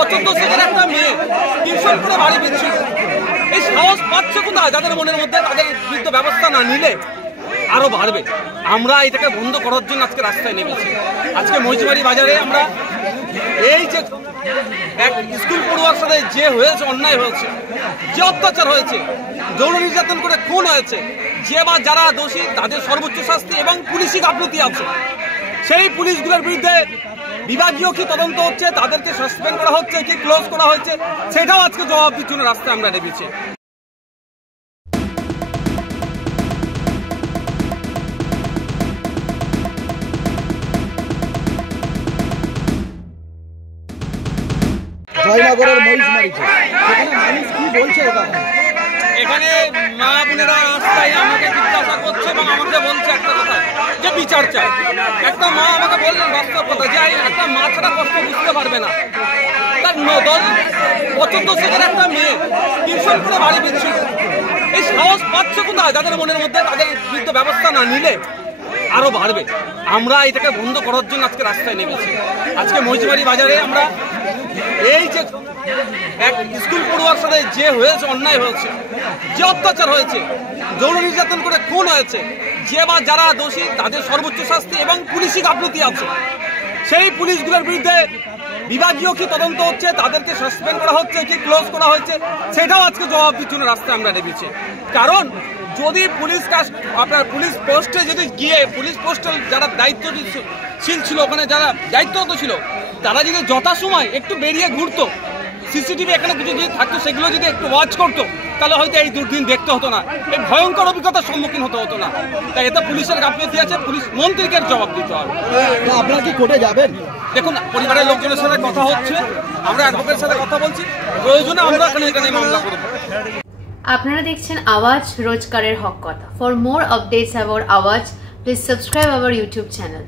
75 second একটা মেয়ে tuition করে বাড়ি ফিরছিল। এই সাহস পাচ্ছে কোথায়? যাদের মনের মধ্যে তাদের বিরুদ্ধে ব্যবস্থা না নিলে আরো বাড়বে। আমরা এটাকে বন্ধ করার জন্য আজকে রাস্তায় নেমেছি। আজকে মহিষবাড়ি বাজারে আমরা এই যে এক স্কুল পড়ুয়ার সাথে যে হয়েছে, অন্যায় হয়েছে, যে অত্যাচার হয়েছে, যৌন নির্যাতন করে খুন হয়েছে, যে বা যারা দোষী তাদের সর্বোচ্চ শাস্তি এবং পুলিশি গাফলতি আছে, সেই পুলিশগুলোর বিরুদ্ধে বিভাগীয় কি তদন্ত হচ্ছে, তাদেরকে সাসপেন্ড করা হচ্ছে কি ক্লোজ করা হচ্ছে, সেটাও আজকে জবাব দিচ্ছ না রাস্তায় আমরা নেমেছি। জয়নগরের মহিষমারিতে সেখানে মানুষ কি বলছে? এখানে মা বোনেরা রাস্তায় আমাকে জিজ্ঞাসা করছে এবং আমাকে বলছে একটা কথা, যে বিচার চাই। একটা মা আমাকে বললেন বাস্তব কথা, যে একটা মা ছাড়া কষ্ট বুঝতে পারবে না। তার 75 সেকেন্ড একটা মেয়ে টিউশন করে বাড়ি ফিরছিল। এই সাহস পাচ্ছে কোথায়? যাদের মনের মধ্যে তাদের বিরুদ্ধে ব্যবস্থা না নিলে আরো বাড়বে। আমরা এটাকে বন্ধ করার জন্য আজকে রাস্তায় নেমেছি। আজকে মহিষবাড়ি বাজারে আমরা এই যে এক স্কুল পড়ুয়ার সাথে যে হয়েছে, অন্যায় হয়েছে, যে অত্যাচার হয়েছে, যৌন নির্যাতন করে খুন হয়েছে, যে বা যারা দোষী তাদের সর্বোচ্চ শাস্তি এবং পুলিশি গাফলতি আছে, সেই পুলিশগুলোর বিরুদ্ধে বিভাগীয় কি তদন্ত হচ্ছে, তাদেরকে সাসপেন্ড করা হচ্ছে কি ক্লোজ করা হচ্ছে, সেটাও আজকে জবাব দিচ্ছ না রাস্তায় আমরা নেমেছি। কারণ যদি পুলিশ আপনার পুলিশ পোস্টে যদি গিয়ে পুলিশ পোস্টে যারা দায়িত্বশীল ছিল, ওখানে যারা দায়িত্বরত ছিল, তারা যদি যথাসময় একটু বেরিয়ে ঘুরতো, সিসিটিভি এখানে কিছু যদি থাকতো, সেগুলো যদি একটু ওয়াচ করতো, তাহলে হয়তো এই দুর্দিন দেখতে হতো না, এই ভয়ঙ্কর অভিজ্ঞতার সম্মুখীন হতে না। তাই এতে পুলিশের গাফিলতি আছে, পুলিশ মন্ত্রীকে জবাব দিতে হবে। আপনারা কি কোর্টে যাবেন? দেখুন, পরিবারের লোকজনের সাথে কথা হচ্ছে, আমরা অ্যাডভোকেটের সাথে কথা বলছি, প্রয়োজনে আমরা এখানে মামলা করব। আপনারা দেখছেন আওয়াজ, রোজকারের হক কথা। ফর মোর আপডেটস অ্যাবাউট আওয়াজ, please subscribe our YouTube channel.